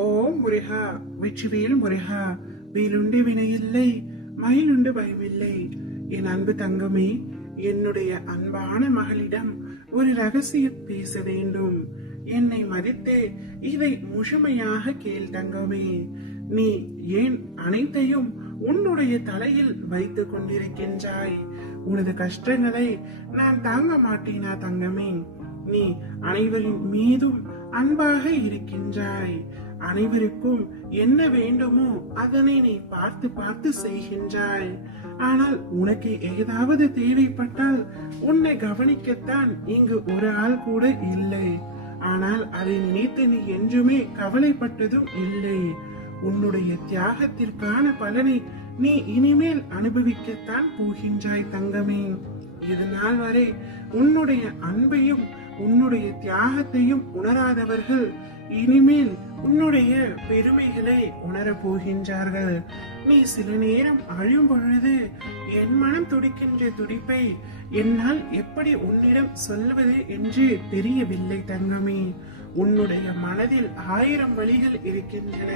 ஓம் முருகா, வெற்றிவேல் முருகா. வேலுண்டு வினையில்லை, மயிலுண்டு பயமில்லை. என் அன்பு தங்கமே, என்னுடைய அன்பான மகளிடம் ஒரு ரகசியம் பேச வேண்டும். என்னை மதித்து இதை முழுமையாக கேள் தங்கமே. நீ ஏன் அனைத்தையும் உன்னுடைய தலையில் வைத்துக் கொண்டிருக்கின்றாய்? உனது கஷ்டங்களை நான் தாங்க மாட்டேனா தங்கமே? நீ அனைவரின் மீதும் அன்பாக இருக்கின்றாய். அனைவருக்கும் என்ன வேண்டுமோ அதனை நீ பார்த்து பார்த்து செய்கின்றாய். ஆனால் உனக்கு ஏதாவது தேவைப்பட்டால் உன்னை கவனிக்கத்தான் இங்கு ஒரு ஆள் கூட இல்லை. ஆனால் அதை நினைத்து நீ என்றுமே கவலைப்பட்டதும் இல்லை. உன்னுடைய தியாகத்திற்கான பலனை நீ இனிமேல் அனுபவிக்கத்தான் போகின்றாய் தங்கமே. இது நாள் வரை உன்னுடைய அன்பையும் உன்னுடைய தியாகத்தையும் உணராதவர்கள் இனிமேல் உன்னுடைய பெருமைகளை உணரப் போகின்றார்கள். நீ சில நேரம் அழும் பொழுது என் மனம் துடிக்கின்ற துடிப்பை என்னால் எப்படி உன்னிடம் சொல்வது என்று தெரியவில்லை தங்கமே. உன்னுடைய மனதில் 1000 வழிகள் இருக்கின்றன,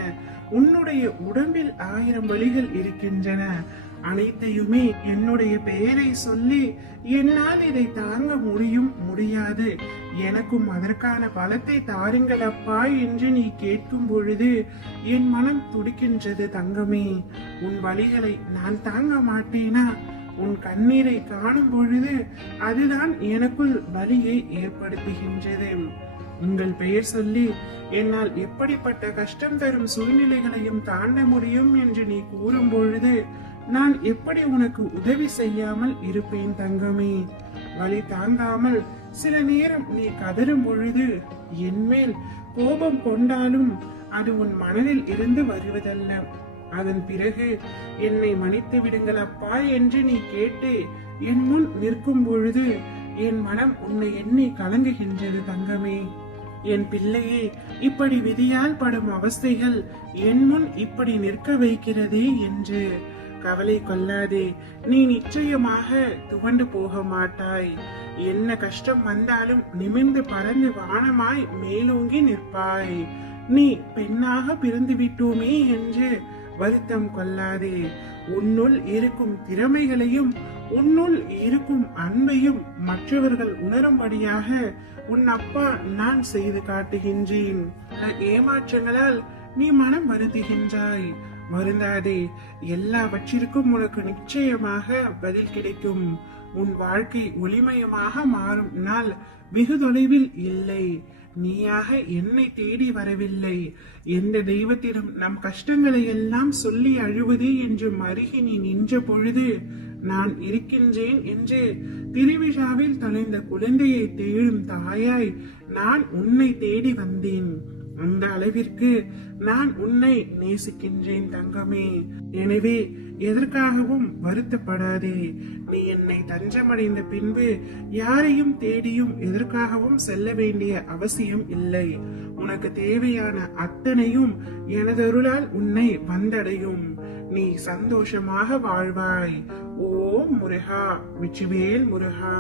உன்னுடைய உடம்பில் 1000 வழிகள் இருக்கின்றன. அனைத்தையுமே என்னுடைய பெயரை சொல்லி என்னால் இதை தாங்க முடியாது, எனக்கும் அதற்கான பலத்தை தாருங்கள் அப்பா என்று நீ கேட்கும் பொழுது என் மனம் துடிக்கின்றது தங்கமே. உன் வழிகளை நான் தாங்க மாட்டேனா? உன் கண்ணீரை காணும் பொழுது அதுதான் எனக்குள் வலியை ஏற்படுத்துகின்றது. உங்கள் பெயர் சொல்லி என்னால் எப்படிப்பட்ட கஷ்டம் தரும் சூழ்நிலைகளையும் தாண்ட முடியும் என்று நீ கூறும் பொழுது நான் எப்படி உனக்கு உதவி செய்யாமல் இருப்பேன் தங்கமே? வலி தாங்காமல் சில நேரம் நீ கதறும் பொழுது என்மேல் கோபம் கொண்டாலும் அது உன் மனதில் இருந்து வருவதல்ல. அதன் பிறகு என்னை மன்னித்து விடுங்கள் அப்பா என்று நீ கேட்டு என் முன் நிற்கும் பொழுது என் மனம் உன்னை எண்ணி கலங்குகின்றது தங்கமே. என் பிள்ளையே, இப்படி விதியால் படும் அவஸ்தைகள் என் முன் இப்படி நிற்க வைக்கிறதே என்று கவலை கொள்ளாதே. நீ நிச்சயமாக துவண்டு போக மாட்டாய். என்ன கஷ்டம் வந்தாலும் நிமிர்ந்து பறந்து வானமாய் மேலோங்கி நிற்பாய். நீ பெண்ணாக பிறந்து விட்டோமே என்று வருத்தம் கொள்ளாதே. உன்னுள் இருக்கும் திறமைகளையும் உன்னுள் இருக்கும் அன்பையும் மற்றவர்கள் உணரும்படியாக உன் அப்பா நான் செய்து காட்டுகின்றேன். ஏமாற்றங்களால் நீ மனம் வருந்துகின்றாய். வருந்தாதே, எல்லாவற்றிற்கும் உனக்கு நிச்சயமாக பதில் கிடைக்கும். உன் வாழ்க்கை ஒளிமயமாக மாறும் நாள் வெகு தொலைவில் இல்லை. நீயாக என்னை தேடி வரவில்லை. எந்த தெய்வத்திடம் நம் கஷ்டங்களை எல்லாம் சொல்லி அழுவது என்று மருகி நீ நின்ற பொழுது நான் இருக்கின்றேன் என்று திருவிழாவில் தொலைந்த குழந்தையை தேடும் தாயாய் நான் உன்னை தேடி வந்தேன். அந்த அளவிற்கு நான் உன்னை நேசிக்கின்றேன் தங்கமே. எனவே எதற்காகவும் வருத்தப்படாதே. நீ என்னை தஞ்சமடைந்த பின்பு யாரையும் தேடியும் எதற்காகவும் செல்ல வேண்டிய அவசியம் இல்லை. உனக்கு தேவையான அத்தனையும் எனதருளால் உன்னை வந்தடையும். நீ சந்தோஷமாக வாழ்வாய். ஓம் முருகா, வெற்றிவேல் முருகா.